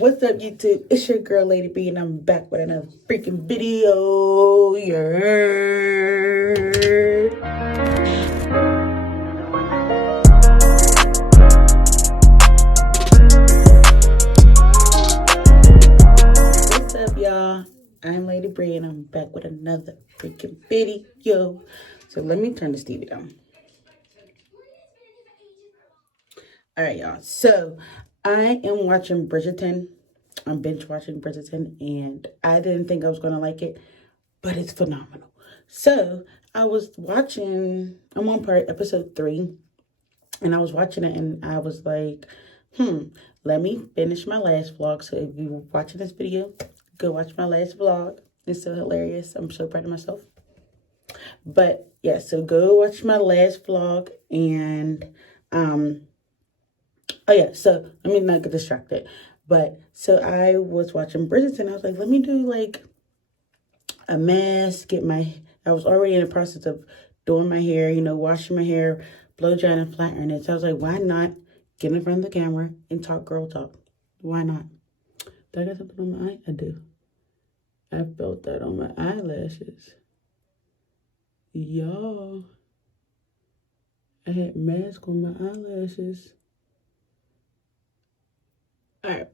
What's up, YouTube? It's your girl, Lady B, and I'm back with another freaking video. What's up, y'all? I'm Lady Bree, and I'm back with another freaking video. So let me turn this TV down. All right, y'all. So I am watching Bridgerton. I'm binge watching Bridgerton, and I didn't think I was gonna like it, but it's phenomenal. So I was watching. I'm on episode 3, and I was watching it, and I was like, let me finish my last vlog. So if you're watching this video, go watch my last vlog. It's so hilarious. I'm so proud of myself. But yeah, so go watch my last vlog, and oh yeah, so let me not get distracted. But so I was watching Bridgerton. I was like, let me do like a mask, I was already in the process of doing my hair, washing my hair, blow drying and flattering it. So I was like, why not get in front of the camera and talk girl talk? Why not? Do I got something on my eye? I do. I felt that on my eyelashes. Y'all, I had mask on my eyelashes. All right.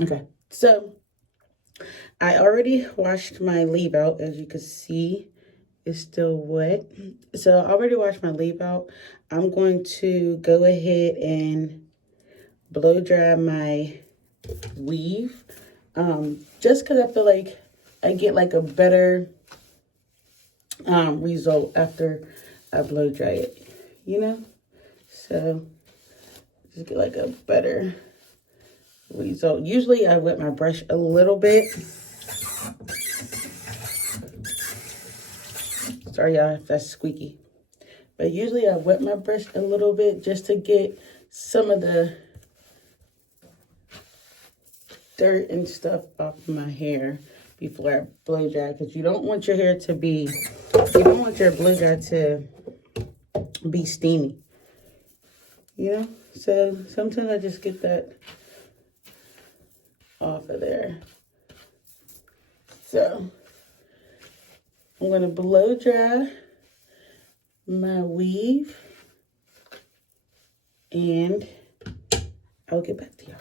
Okay. So I already washed my leave out. As you can see, it's still wet. So I already washed my leave out. I'm going to go ahead and blow dry my weave. Just because I feel like I get like a better result after I blow dry it, So just get like a better result. Usually I wet my brush a little bit. Sorry, y'all, if that's squeaky. But usually I wet my brush a little bit just to get some of the dirt and stuff off my hair before I blow dry. Because you don't want your blow dry to be steamy. So sometimes I just get that off of there. So I'm going to blow dry my weave, and I'll get back to y'all.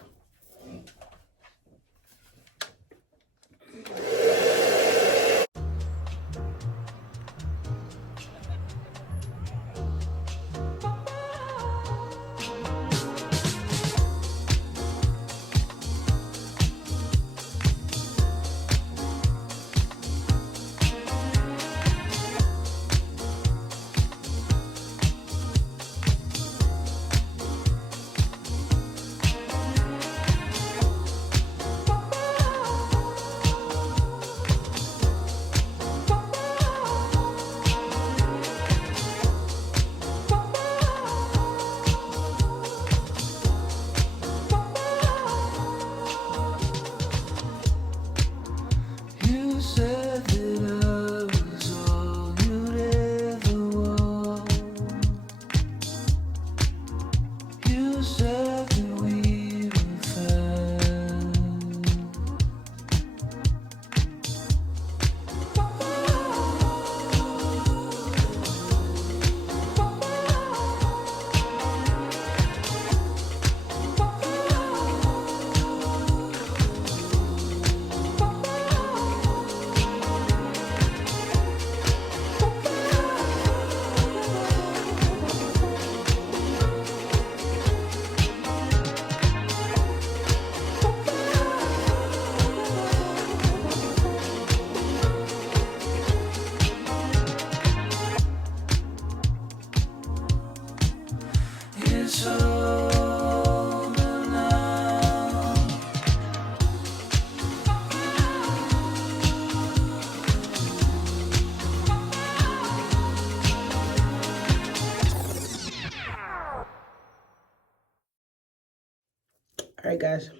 All right, guys,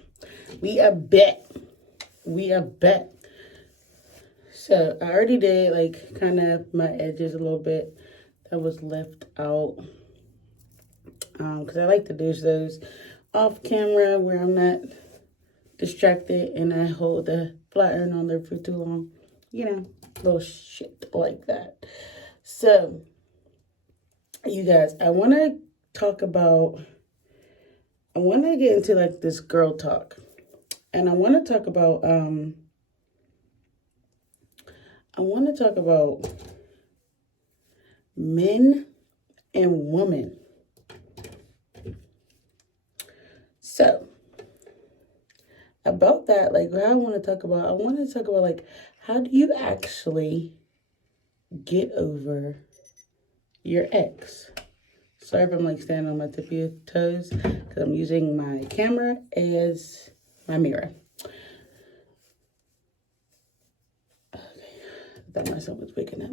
we are back. So I already did like kind of my edges a little bit that was left out, because I like to do those off camera where I'm not distracted and I hold the flat iron on there for too long. You know, little shit like that. So, you guys, I want to get into like this girl talk. And I want to talk about, men and women. So, about that, like, what I want to talk about, like, how do you actually get over your ex? Sorry if I'm like standing on my tippy toes because I'm using my camera as my mirror. Okay, I thought my son was waking up.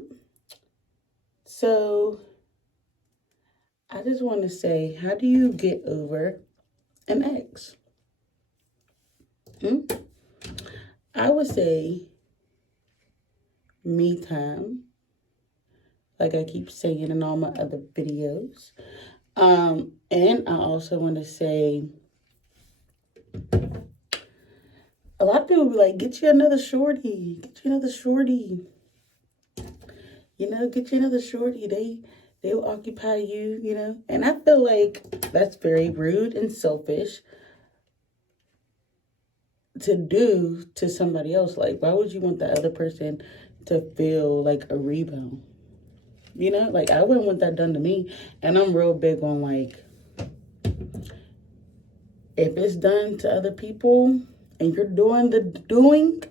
So I just want to say, how do you get over an ex? I would say me time, like I keep saying in all my other videos. And I also want to say, a lot of people be like, get you another shorty, You know, get you another shorty. They will occupy you, you know. And I feel like that's very rude and selfish to do to somebody else. Like, why would you want the other person to feel like a rebound? You know, like, I wouldn't want that done to me. And I'm real big on, like, if it's done to other people and you're doing the doing,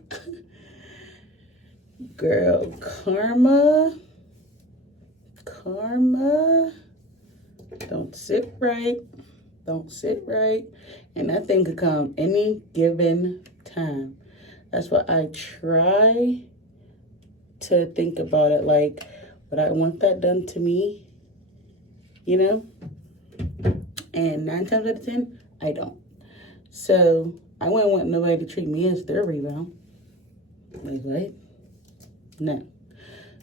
girl, karma, don't sit right. And that thing could come any given time. That's what I try to think about it. Like, would I want that done to me? You know? And 9 times out of 10, I don't. So I wouldn't want nobody to treat me as their rebound. Like, what? No.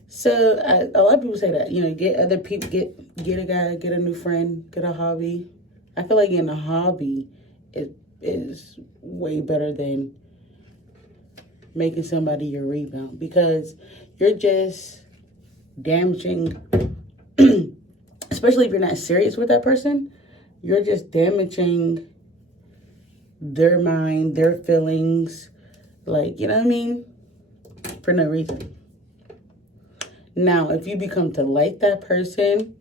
So a lot of people say that, you know, get other people, get a guy, get a new friend, get a hobby. I feel like getting a hobby is way better than making somebody your rebound, because you're just damaging, especially if you're not serious with that person, you're just damaging their mind, their feelings, like, you know what I mean? For no reason. Now, if you become to like that person,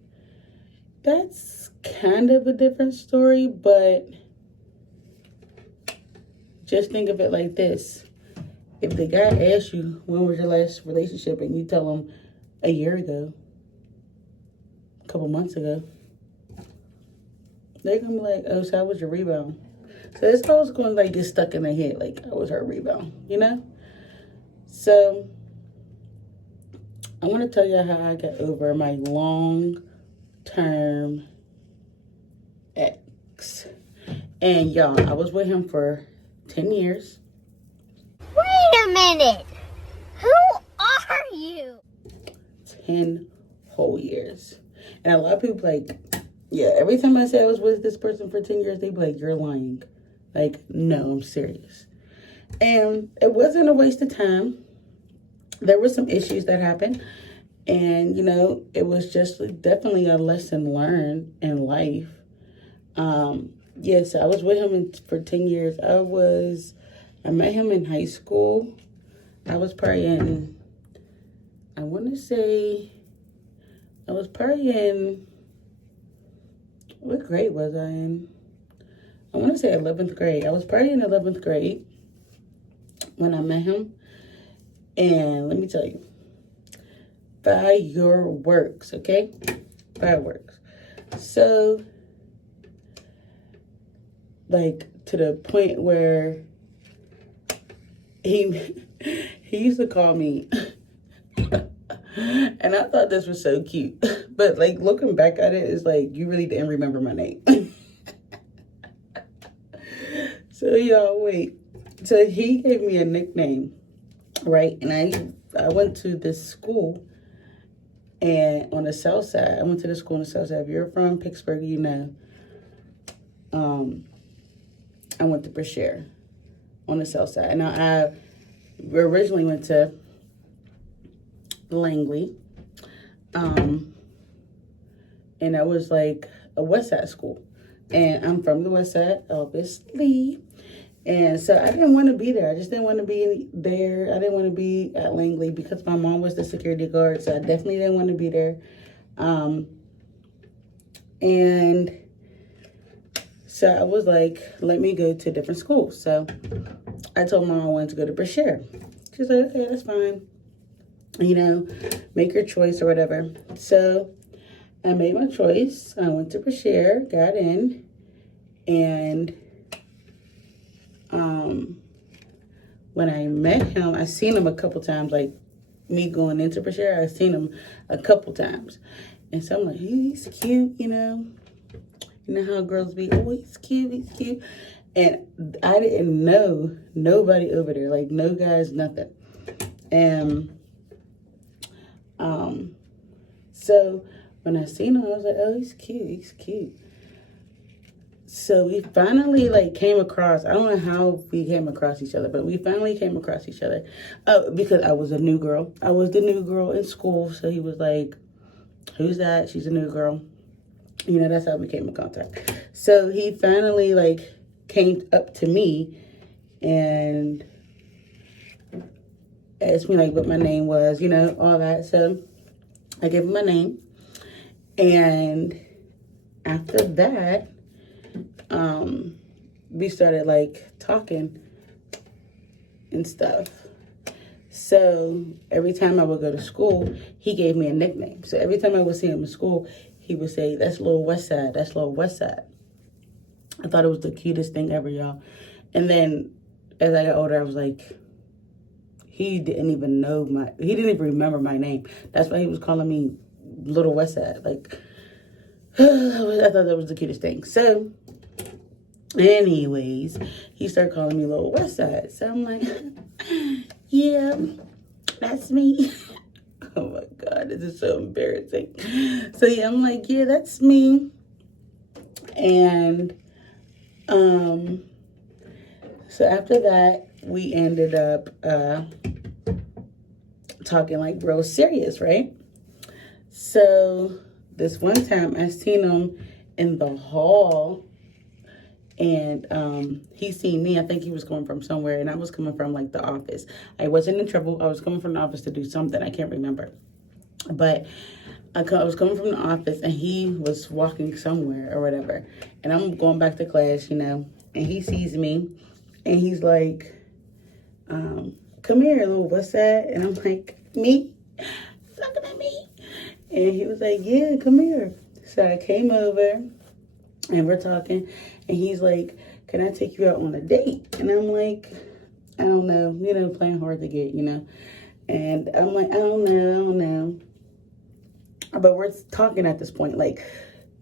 that's kind of a different story, but just think of it like this. If the guy asks you, when was your last relationship, and you tell him a year ago, a couple months ago, they're going to be like, oh, so I was your rebound. So it's always going to like get stuck in their head, like, I was her rebound, you know? So I want to tell you how I got over my long-term ex. And y'all, I was with him for 10 years. Wait a minute. Who are you? 10 whole years. And a lot of people like, yeah, every time I say I was with this person for 10 years, they be like, you're lying. Like, no, I'm serious. And it wasn't a waste of time. There were some issues that happened. And, you know, it was just definitely a lesson learned in life. Yes, I was with him for 10 years. I met him in high school. I was probably in, what grade was I in? I want to say 11th grade. I was probably in 11th grade when I met him. And let me tell you, fireworks, okay? Fireworks. So, like, to the point where he used to call me, and I thought this was so cute. But, like, looking back at it, it's like, you really didn't remember my name. So, y'all, wait. So, he gave me a nickname, right? And I went to this school, and on the south side, I went to the school on the south side. If you're from Pittsburgh, you know. I went to Brashear. on the south side. Now, I originally went to Langley, and that was like a west side school. And I'm from the west side, obviously. And so I didn't want to be there. I just didn't want to be there. I didn't want to be at Langley because my mom was the security guard. So I definitely didn't want to be there. And so I was like, let me go to different schools. So I told Mom I wanted to go to Brashear. She's like, okay, that's fine. You know, make your choice or whatever. So I made my choice. I went to Brashear, got in, and when I met him, I seen him a couple times, like me going into Brashear, I seen him a couple times. And so I'm like, he's cute, you know. You know how girls be, oh, he's cute, he's cute. And I didn't know nobody over there, like no guys, nothing. And so when I seen him, I was like, oh, he's cute, he's cute. So we finally like came across, I don't know how we came across each other, but we finally came across each other. Oh, because I was a new girl. I was the new girl in school. So he was like, who's that? She's a new girl. You know, that's how we came in contact. So he finally like came up to me and asked me like what my name was, you know, all that. So I gave him my name. And after that, we started like talking and stuff. So every time I would go to school, he gave me a nickname. So every time I would see him in school, he would say, that's Little West Side, that's Little West Side. I thought it was the cutest thing ever, y'all. And then as I got older, I was like, he didn't even remember my name. That's why he was calling me Little West Side. Like, I thought that was the cutest thing. So anyways, he started calling me Little West Side. So I'm like, yeah, that's me. Oh my God, this is so embarrassing. So yeah, I'm like, yeah, that's me. And so after that, we ended up talking like real serious, right? So this one time I seen him in the hall, and he seen me. I think he was coming from somewhere, and I was coming from like the office. I wasn't in trouble. I was coming from the office to do something. I can't remember. But I was coming from the office, and he was walking somewhere or whatever. And I'm going back to class, you know, and he sees me, and he's like, come here, Little West Side. And I'm like, me? Looking at me? And he was like, yeah, come here. So I came over, and we're talking, and he's like, can I take you out on a date? And I'm like, I don't know, you know, playing hard to get, you know. And I'm like, I don't know. But we're talking at this point, like,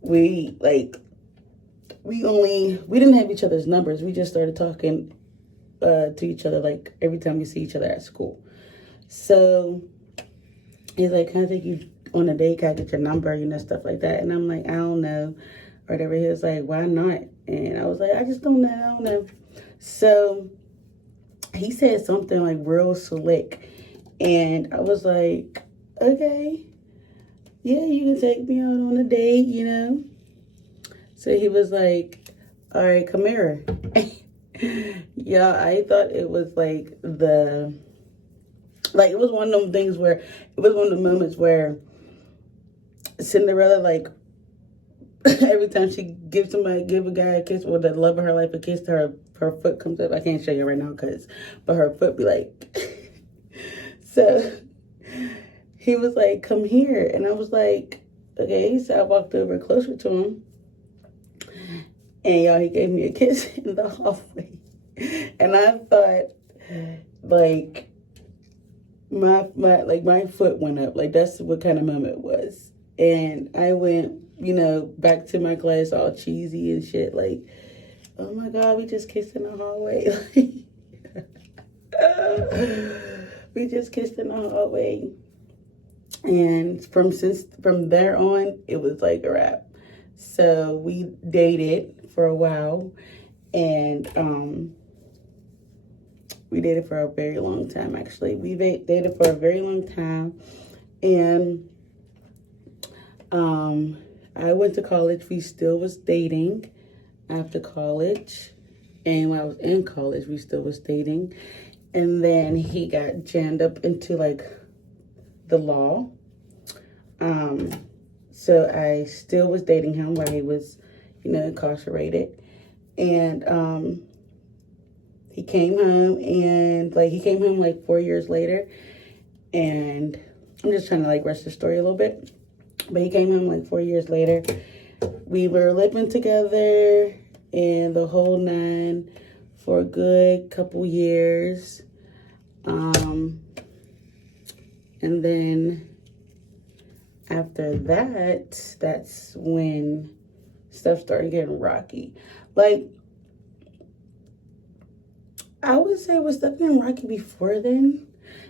we didn't have each other's numbers. We just started talking to each other, like, every time we see each other at school. So he's like, can I take you on a date? Can I get your number? You know, stuff like that. And I'm like, I don't know. Or whatever. He was like, why not? And I was like, I just don't know. I don't know. So he said something like real slick. And I was like, okay. Yeah, you can take me out on a date, you know. So he was like, all right, come here. Yeah, I thought it was like it was one of them things where, it was one of the moments where Cinderella, like, every time she give a guy a kiss, or the love of her life a kiss, her foot comes up. I can't show you right now, but her foot be like, so he was like, come here. And I was like, okay. So I walked over closer to him, and y'all, he gave me a kiss in the hallway. And I thought, like, my foot went up. Like, that's what kind of moment it was. And I went, you know, back to my class all cheesy and shit. Like, oh my God, we just kissed in the hallway. We just kissed in the hallway. And from there on, it was like a wrap. So we dated for a while. And We dated for a very long time, actually. We dated for a very long time. And I went to college. We still was dating after college. And when I was in college, we still was dating. And then he got jammed up into, like, the law. So I still was dating him while he was, you know, incarcerated. And he came home, and, like, he came home, like, 4 years later. And I'm just trying to, like, rush the story a little bit. But he came home, like, 4 years later. We were living together and the whole nine for a good couple years. And then after that, that's when stuff started getting rocky. Like, I would say, was stuff getting rocky before then?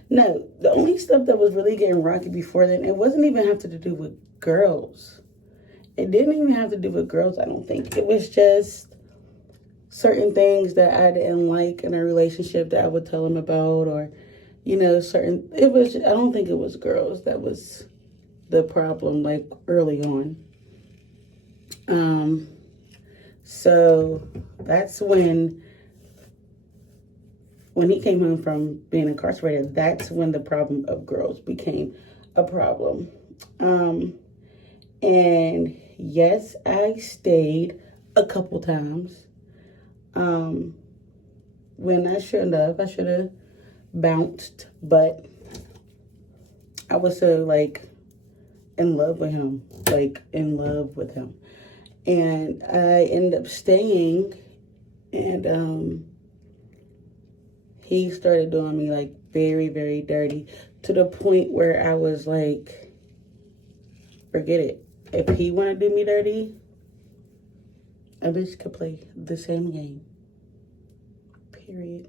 No, the only stuff that was really getting rocky before then, it wasn't even have to do with girls. It didn't even have to do with girls, I don't think. It was just certain things that I didn't like in a relationship that I would tell him about, or, you know, I don't think it was girls that was the problem, like, early on. So that's when he came home from being incarcerated, that's when the problem of girls became a problem. And yes, I stayed a couple times. When I shouldn't have. I should have bounced, but I was so, like, in love with him. And I ended up staying, and he started doing me, like, very, very dirty, to the point where I was like, forget it. If he want to do me dirty, a bitch could play the same game. Period.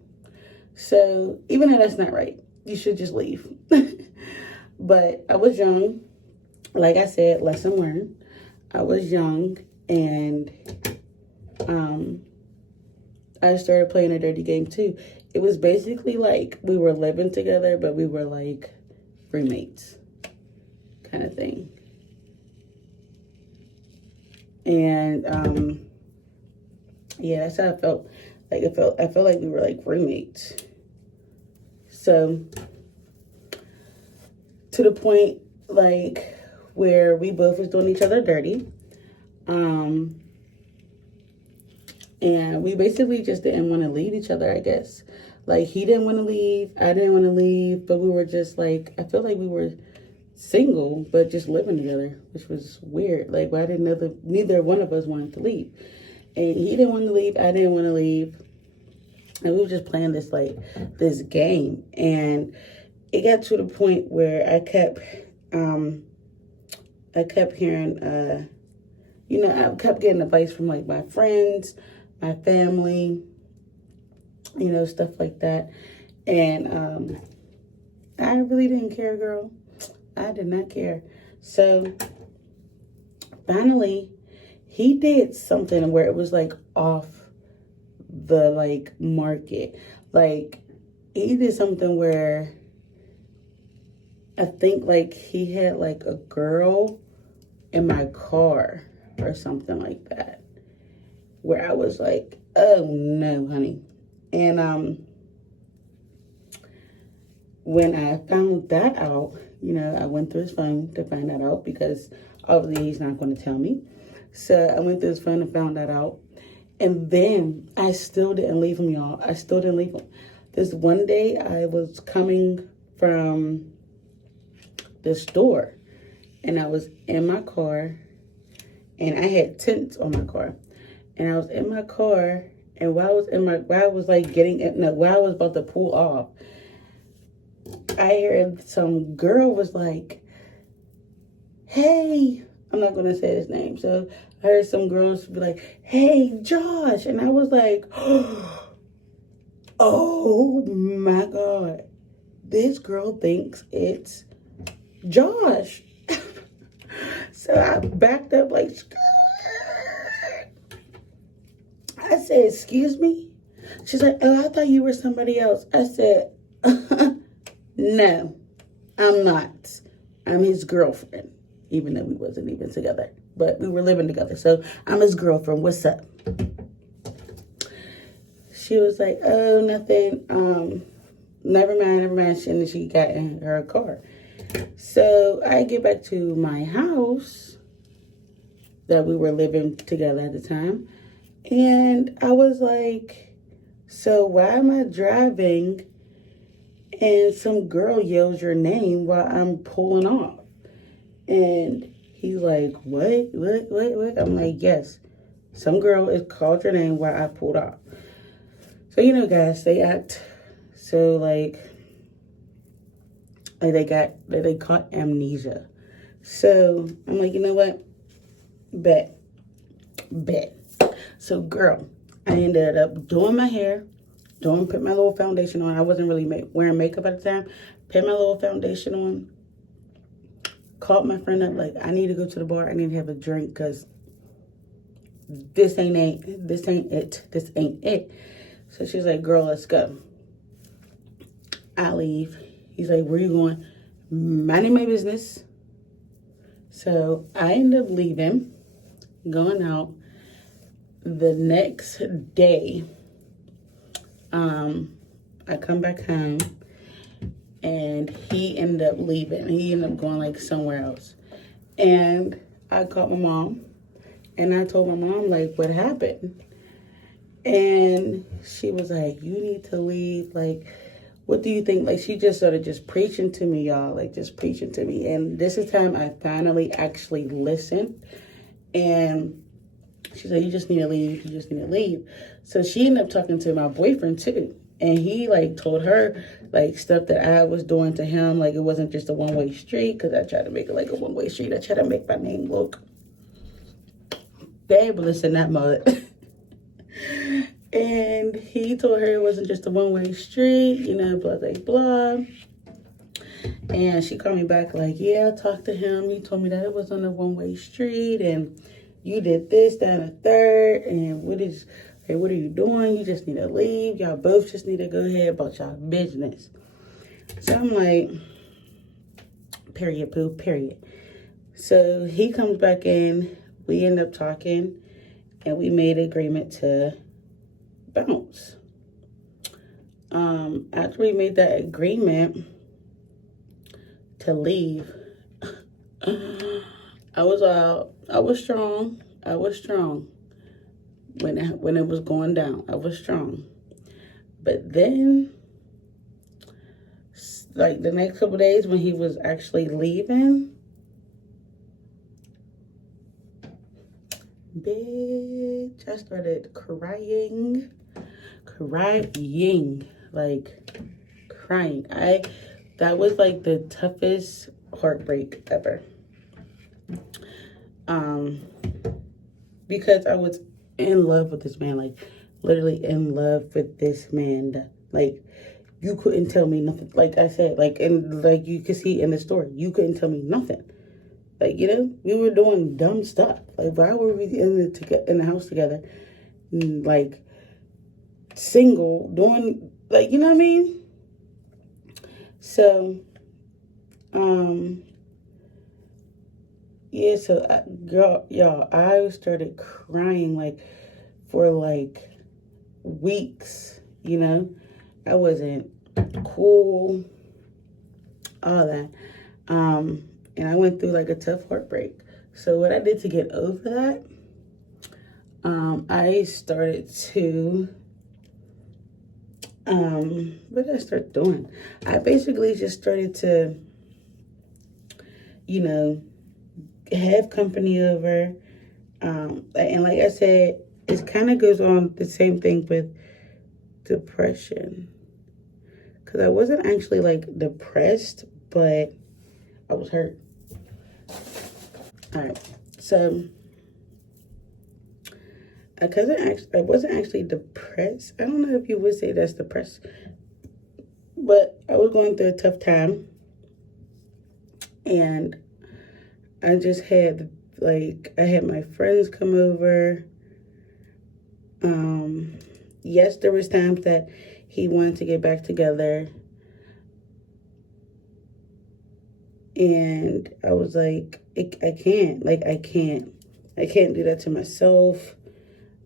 So, even though that's not right, you should just leave. But I was young. Like I said, lesson learned. I was young, and I started playing a dirty game too. It was basically like we were living together, but we were like roommates kind of thing. And yeah, that's how I felt. Like, I felt like we were like roommates. So to the point, like, where we both was doing each other dirty. And we basically just didn't want to leave each other, I guess. Like, he didn't want to leave, I didn't want to leave, but we were just like, I feel like we were single, but just living together, which was weird. Like, why didn't neither one of us wanted to leave? And he didn't want to leave, I didn't want to leave. And we were just playing this, like, this game. And it got to the point where I kept hearing, you know, I kept getting advice from, like, my friends, my family, you know, stuff like that. And I really didn't care, girl. I did not care. So finally, he did something where it was, like, off the, like, market. Like, he did something where I think, like, he had, like, a girl in my car or something like that, where I was like, oh no, honey. And when I found that out, you know, I went through his phone to find that out, because obviously he's not going to tell me. So I went through his phone and found that out. And then I still didn't leave him, y'all. I still didn't leave him. This one day I was coming from the store, and I was in my car, and I had tents on my car. And I was in my car, and while I was about to pull off, I heard some girl was like, hey, I'm not going to say his name. So I heard some girls be like, hey, Josh. And I was like, oh my God, this girl thinks it's Josh. So I backed up like, I said, excuse me? She's like, oh, I thought you were somebody else. I said, no, I'm not. I'm his girlfriend, even though we wasn't even together. But we were living together. So I'm his girlfriend. What's up? She was like, oh, nothing. Never mind. And then she got in her car. So I get back to my house that we were living together at the time. And I was like, so why am I driving and some girl yells your name while I'm pulling off? And he's like, what? I'm like, yes. Some girl is called your name while I pulled off. So, you know, guys, they act so like they caught amnesia. So I'm like, you know what? Bet. So, girl, I ended up doing my hair, put my little foundation on. I wasn't really wearing makeup at the time. Put my little foundation on. Called my friend up, like, I need to go to the bar. I need to have a drink because this ain't it. So she's like, girl, let's go. I leave. He's like, where you going? Minding my business. So I end up leaving, going out. The next day, I come back home, and he ended up leaving. He ended up going like somewhere else. And I called my mom, and I told my mom like what happened. And she was like, you need to leave. Like, what do you think? Like, she just started just preaching to me, y'all. Like, just preaching to me. And this is time I finally actually listened. And she said, you just need to leave. So she ended up talking to my boyfriend too. And he like told her like stuff that I was doing to him. Like, it wasn't just a one-way street, because I tried to make it like a one-way street. I tried to make my name look fabulous in that mud. And he told her it wasn't just a one-way street, you know, blah, blah, blah. And she called me back like, yeah, I talked to him. He told me that it was on a one-way street, and you did this, that, and the third. And what are you doing? You just need to leave. Y'all both just need to go ahead about y'all business. So I'm like, period, poo, period. So he comes back in. We end up talking, and we made an agreement to bounce. After we made that agreement to leave, I was out. I was strong. When it was going down, I was strong. But then, like the next couple days when he was actually leaving, bitch, I started crying, like crying. That was like the toughest heartbreak ever. Because I was in love with this man, like literally in love with this man. Like, you couldn't tell me nothing. Like I said, like, and like you could see in the story, you couldn't tell me nothing. Like, you know, we were doing dumb stuff. Like, why were we in the house together, like single, doing like, you know what I mean? So, yeah, so y'all, I started crying like for like weeks, you know. I wasn't cool, all that. And I went through like a tough heartbreak. So what I did to get over that, I started to, what did I start doing? I basically just started to, you know, have company over. And like I said, it kind of goes on the same thing with depression. Because I wasn't actually like depressed, but I was hurt. All right, so I wasn't actually depressed. I don't know if you would say that's depressed, but I was going through a tough time, and I just had I had my friends come over. yes, there was times that he wanted to get back together. And I was like, I can't. Like, I can't do that to myself.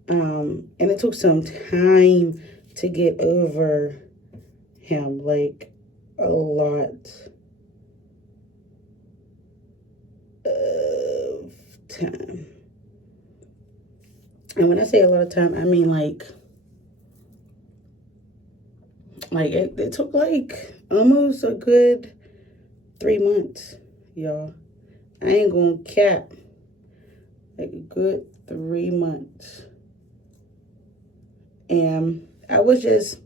And it took some time to get over him. Like, a lot of time. And when I say a lot of time, I mean like it took like almost a good 3 months, y'all. I ain't gonna cap. Like a good 3 months. And I was just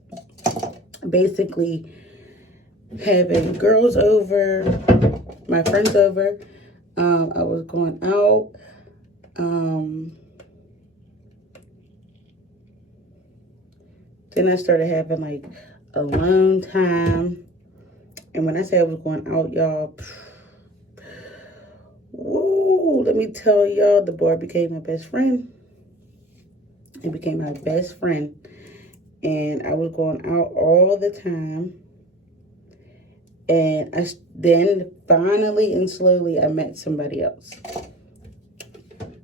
basically having girls over, my friends over. I was going out. Then I started having like alone time. And when I say I was going out, y'all, woo, let me tell y'all, the boy became my best friend. He became my best friend. And I was going out all the time. And then finally and slowly, I met somebody else.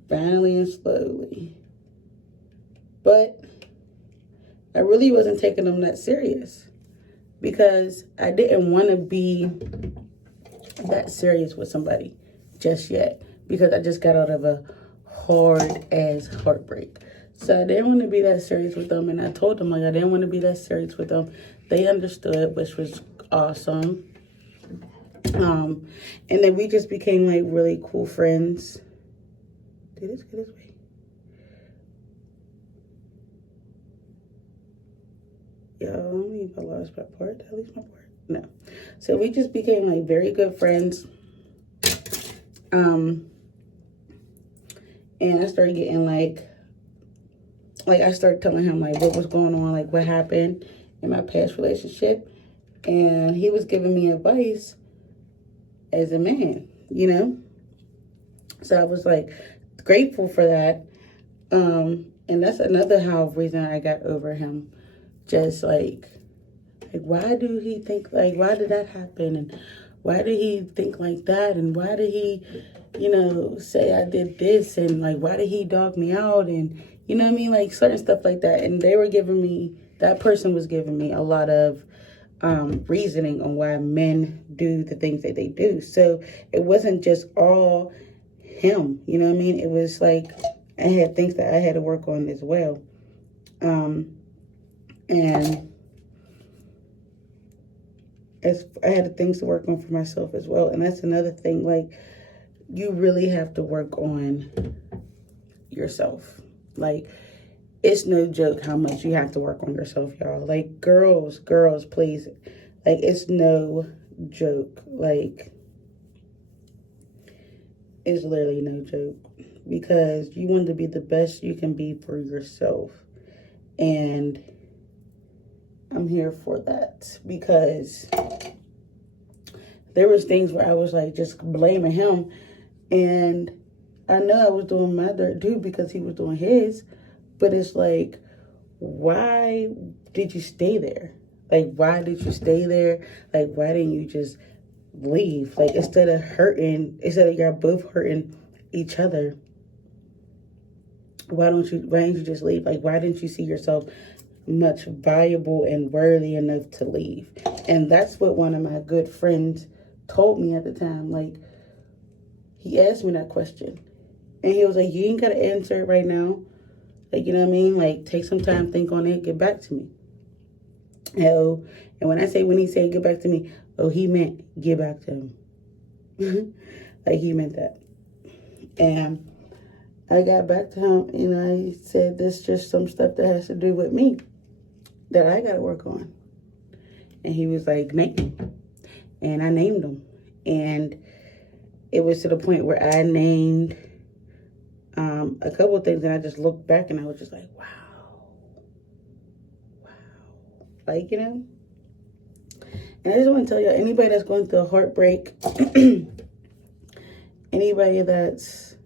Finally and slowly. But I really wasn't taking them that serious. Because I didn't want to be that serious with somebody just yet. Because I just got out of a hard-ass heartbreak. So I didn't want to be that serious with them. And I told them, like, I didn't want to be that serious with them. They understood, which was awesome. And then we just became, like, really cool friends. Did this go this way? Yo, I don't know if I lost my part. Did I lose my part? No. So we just became, like, very good friends. And I started getting, like, I started telling him, like, what was going on, like, what happened in my past relationship. And he was giving me advice as a man, you know? So I was, like, grateful for that. And that's another reason I got over him. Just, like, why do he think, like, why did that happen? And why did he think like that? And why did he, you know, say I did this? And, like, why did he dog me out? And, you know what I mean? Like, certain stuff like that. And they were giving me, that person was giving me a lot of reasoning on why men do the things that they do. So it wasn't just all him, you know what I mean? It was like I had things that I had to work on as well. And I had things to work on for myself as well. And that's another thing, like, you really have to work on yourself. Like, it's no joke how much you have to work on yourself, y'all. Like, girls, please. Like, it's no joke. Like, it's literally no joke. Because you want to be the best you can be for yourself. And I'm here for that. Because there was things where I was, like, just blaming him. And I know I was doing my dirt, too, because he was doing his. But it's like, why did you stay there? Like, why did you stay there? Like, why didn't you just leave? Like, instead of y'all both hurting each other, why didn't you just leave? Like, why didn't you see yourself much valuable and worthy enough to leave? And that's what one of my good friends told me at the time. Like, he asked me that question. And he was like, you ain't got to answer it right now. Like, you know what I mean? Like, take some time, think on it, get back to me. And when he said get back to me, he meant get back to him. Like, he meant that. And I got back to him and I said, there's just some stuff that has to do with me that I got to work on. And he was like, name them. And I named them. And it was to the point where I named a couple of things, and I just looked back and I was just like, wow. Like, you know? And I just want to tell y'all, anybody that's going through a heartbreak, anybody that's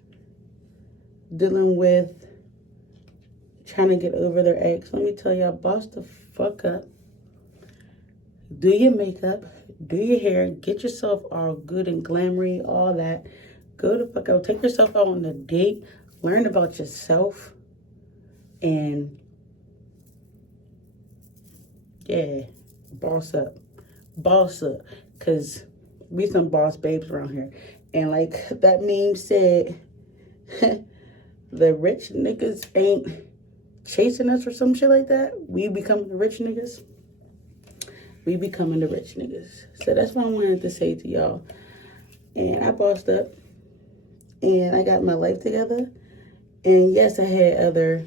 dealing with trying to get over their ex. Let me tell y'all, boss the fuck up. Do your makeup, do your hair, get yourself all good and glamoury, all that. Go the fuck out. Take yourself out on a date. Learn about yourself. And yeah, boss up. Boss up. Because we some boss babes around here. And like that meme said, the rich niggas ain't chasing us or some shit like that. We becoming the rich niggas. We becoming the rich niggas. So that's what I wanted to say to y'all. And I bossed up. And I got my life together. And yes, I had other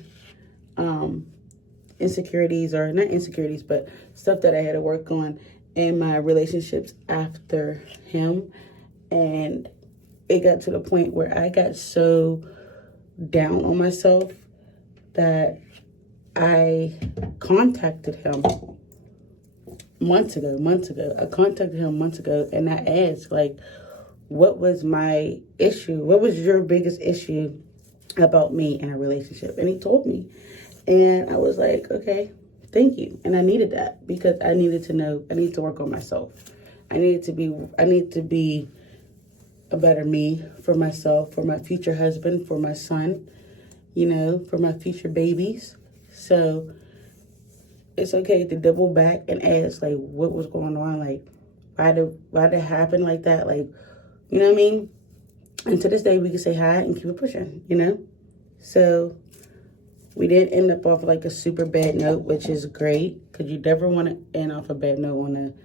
insecurities, or not insecurities, but stuff that I had to work on in my relationships after him. And it got to the point where I got so down on myself that I contacted him months ago. I contacted him months ago, and I asked, like, what was my issue? What was your biggest issue about me in a relationship? And he told me. And I was like, okay, thank you. And I needed that because I needed to know, I need to work on myself. I need to be a better me for myself, for my future husband, for my son, you know, for my future babies. So it's okay to double back and ask, like, what was going on? Like, why did it happen like that? Like, you know what I mean? And to this day, we can say hi and keep it pushing, you know? So we didn't end up off like a super bad note, which is great, because you never want to end off a bad note on an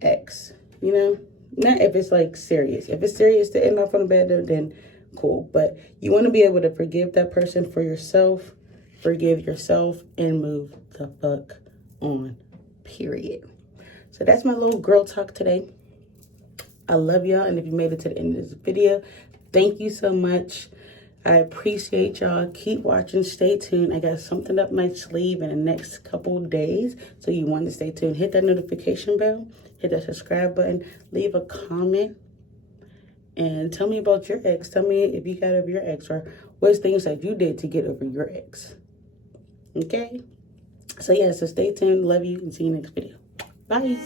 ex, you know? Not if it's like serious. If it's serious to end off on a bad note, then cool. But you want to be able to forgive that person for yourself, forgive yourself, and move the fuck on, period. So that's my little girl talk today. I love y'all, and if you made it to the end of this video, thank you so much. I appreciate y'all. Keep watching. Stay tuned. I got something up my sleeve in the next couple of days, so you want to stay tuned. Hit that notification bell. Hit that subscribe button. Leave a comment. And tell me about your ex. Tell me if you got over your ex, or what's things that you did to get over your ex. Okay? So yeah, so stay tuned. Love you, and see you next video. Bye.